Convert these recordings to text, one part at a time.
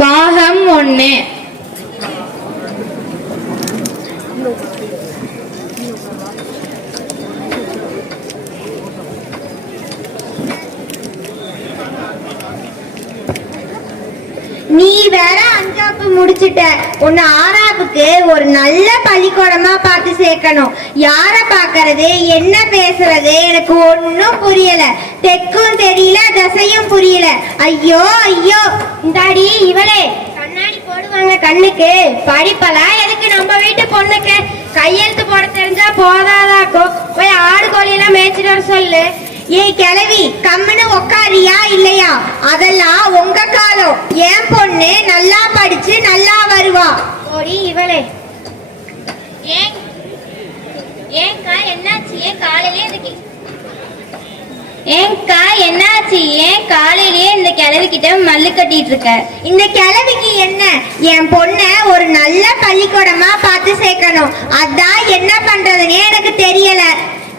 பாகம் 1. நீ வேற 5ஆப்பு முடிச்சிட்ட. உன்னை 6ஆப்புக்கு ஒரு நல்ல பள்ளிக்கூடமா பார்த்து சேர்க்கணும். யார பாக்குறது, என்ன பேசுறது, எனக்கு ஒன்னும் புரியல. தெற்கும் தெரியல, திசையும் புரியல. ஐயோ ஐயோ. இந்தாடி இவளே, கண்ணாடி போடுவாங்க கண்ணுக்கு. படிப்பெல்லாம் எதுக்கு நம்ம வீட்டு பொண்ணுக்கு? கையெழுத்து போட தெரிஞ்சா போதாதாக்கும். போய் ஆடு கோழியெல்லாம் மேய்ச்சிட்டு வர சொல்லு. ஏய் கிழவி, கம்முன்னு உக்காரியா இல்லையா? அதெல்லாம் உங்க காலம். என் பொண்ணு நல்லா படிச்சு நல்லா வருவா. ஓடி இவளே. ஏன்க்கா என்னாச்சு? ஏன் காலையிலே ஏன்க்கா என்னாச்சு? ஏன் காலையிலேயே இந்த கிழவி கிட்ட மல்லு கட்டிட்டு இருக்க? இந்த கிழவிக்கு என்ன? என் பொண்ண ஒரு நல்ல பள்ளிக்கூடமா பார்த்து சேர்க்கணும். அதான் என்ன பண்றதுன்னே எனக்கு தெரியல.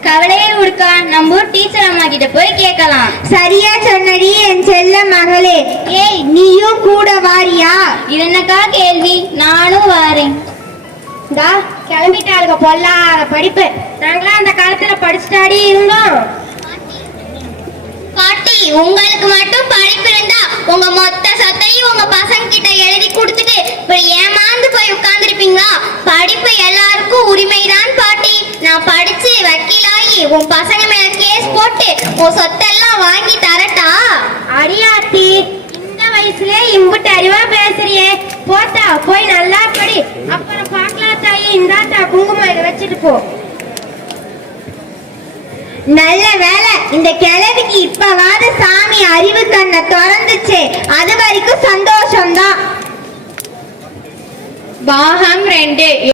கவலையே விடுக்கா, நம்ம ஊர் டீச்சர் அம்மா கிட்ட போய் கேட்கலாம். சரியா சொன்னடி என் செல்ல மகளே. ஏய், நீயும் கூட வாரியா? இது என்னக்கா கேள்வி? நானும் வாரேன். டா கிளம்பிட்டாளுங்க பொல்லாத படிப்பு. நாங்களாம் அந்த காலத்துல படிச்சுட்டாடி இருந்தோம். பாட்டி, உங்களுக்கு மட்டும் படிப்பு இருந்தா உங்க மொத்த சொத்தையும் உங்க பசங்க கிட்ட எழுதி கொடுத்துட்டு இப்படி ஏமாந்து போய் உட்கார்ந்துருப்பீங்களா? படிப்பு எல்லாருக்கும் உரிமைதான் பாட்டி. நான் படிச்சு வக்கீலாகி உன் பசங்க மேல கேஸ் போட்டு உன் சொத்தெல்லாம் வாங்கி தரட்டா? அடியாத்தி, இந்த வயசுலயே இம்புட்டு அறிவா பேசுறியே. போத்தா, போய் நல்லா படி. அப்புறம் பார்க்கலாம் தாயி. இந்தாத்தா குங்குமம் இதை வச்சுட்டு போ. நல்ல வேலை, இந்த கிழவிக்கு இப்பவாது சாமி அறிவு கண்ணை திறந்துச்சு. அது வரைக்கும் சந்தோஷம்தான். பாகம் 2.